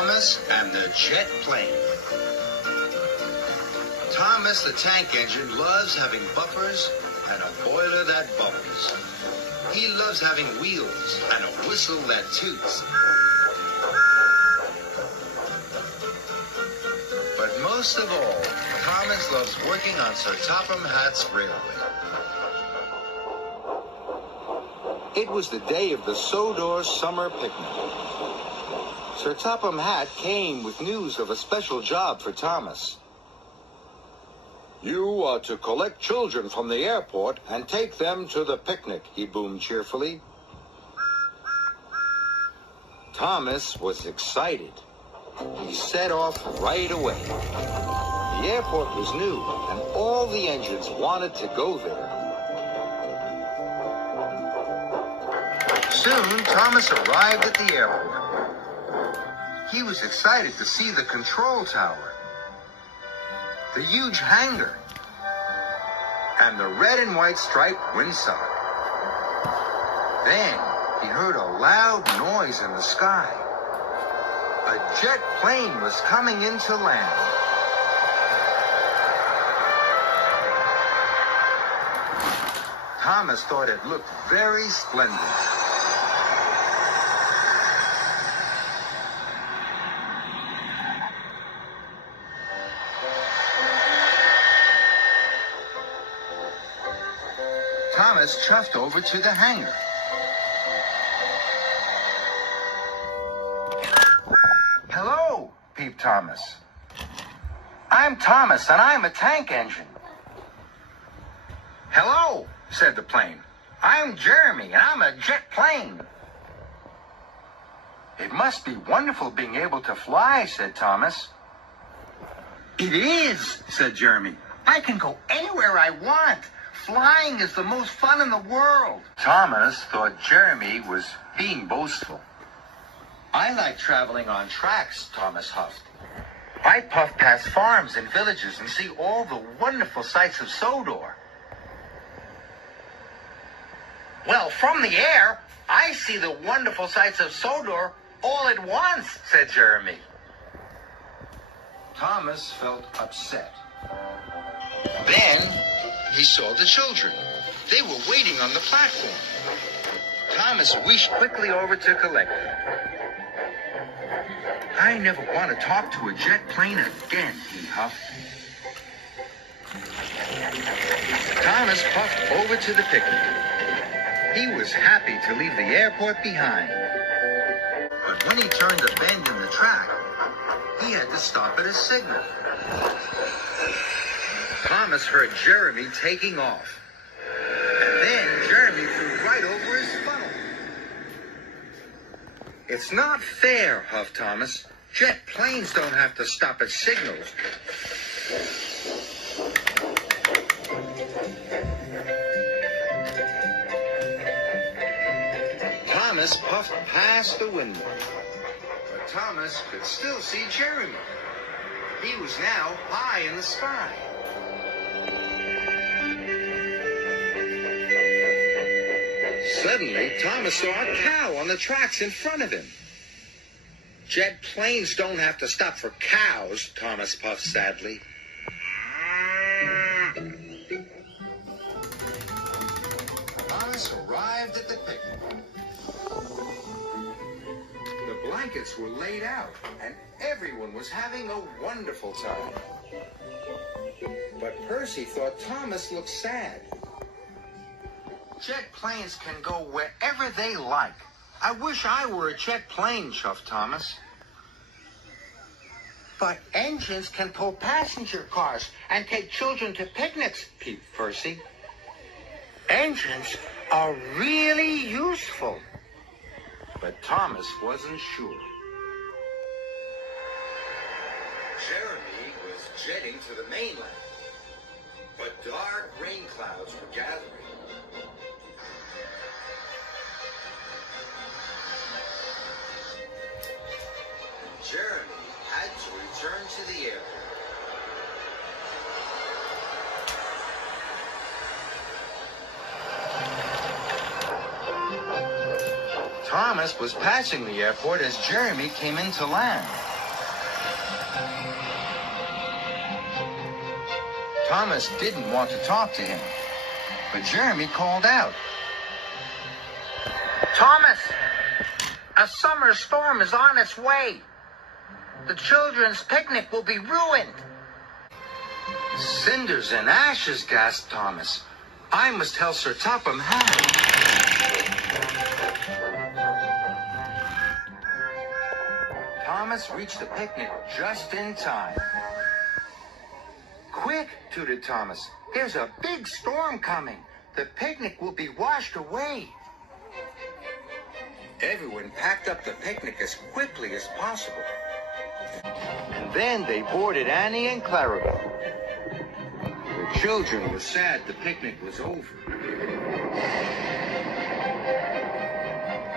Thomas and the jet plane. Thomas the tank engine loves having buffers and a boiler that bubbles. He loves having wheels and a whistle that toots. But most of all, Thomas loves working on Sir Topham Hatt's railway. It was the day of the Sodor summer picnic. Sir Topham Hatt came with news of a special job for Thomas. "You are to collect children from the airport and take them to the picnic," he boomed cheerfully. Thomas was excited. He set off right away. The airport was new, and all the engines wanted to go there. Soon, Thomas arrived at the airport. He was excited to see the control tower, the huge hangar, and the red and white striped windsock. Then he heard a loud noise in the sky. A jet plane was coming in to land. Thomas thought it looked very splendid. Thomas chuffed over to the hangar. "Hello," peeped Thomas. "I'm Thomas, and I'm a tank engine." "Hello," said the plane. "I'm Jeremy, and I'm a jet plane." "It must be wonderful being able to fly," said Thomas. "It is," said Jeremy. "I can go anywhere I want. Flying is the most fun in the world." Thomas thought Jeremy was being boastful. "I like traveling on tracks," Thomas huffed. "I puff past farms and villages and see all the wonderful sights of Sodor." "Well, from the air, I see the wonderful sights of Sodor all at once," said Jeremy. Thomas felt upset. Then he saw the children. They were waiting on the platform. Thomas wished quickly over to collect them. "I never want to talk to a jet plane again," he huffed. Thomas puffed over to the picnic. He was happy to leave the airport behind. But when he turned the bend in the track, he had to stop at a signal. Thomas heard Jeremy taking off. And then Jeremy flew right over his funnel. "It's not fair," huffed Thomas. "Jet planes don't have to stop at signals." Thomas puffed past the window. But Thomas could still see Jeremy. He was now high in the sky. Suddenly, Thomas saw a cow on the tracks in front of him. "Jet planes don't have to stop for cows," Thomas puffed sadly. Thomas arrived at the picnic. The blankets were laid out, and everyone was having a wonderful time. But Percy thought Thomas looked sad. "Jet planes can go wherever they like. I wish I were a jet plane," chuffed Thomas. "But engines can pull passenger cars and take children to picnics," peeped Percy. "Engines are really useful." But Thomas wasn't sure. Jeremy was jetting to the mainland, but dark rain clouds were gathering. Jeremy had to return to the airport. Thomas Thomas was passing the airport as Jeremy came into land. Thomas didn't want to talk to him, but Jeremy called out. Thomas, a summer storm is on its way. The children's picnic will be ruined. Cinders and ashes, gasped Thomas. I must tell Sir Topham Hatt. Thomas reached the picnic just in time. Quick, tooted Thomas. There's a big storm coming. The picnic will be washed away. Everyone packed up the picnic as quickly as possible. And then they boarded Annie and Clarabelle. The children were sad the picnic was over.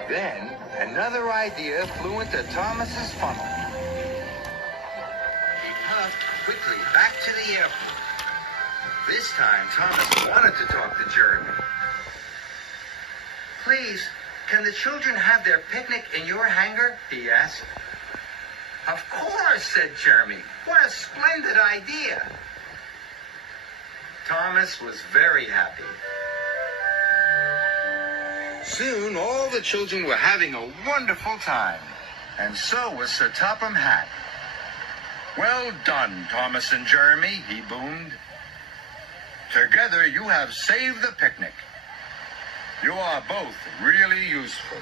Then another idea flew into Thomas's funnel. He puffed quickly back to the airport. This time Thomas wanted to talk to Jeremy. Please, can the children have their picnic in your hangar? He asked. Of course, said Jeremy. What a splendid idea. Thomas was very happy. Soon, all the children were having a wonderful time. And so was Sir Topham Hatt. Well done, Thomas and Jeremy, he boomed. Together you have saved the picnic. You are both really useful.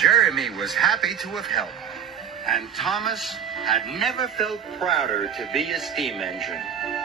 Jeremy was happy to have helped, and Thomas had never felt prouder to be a steam engine.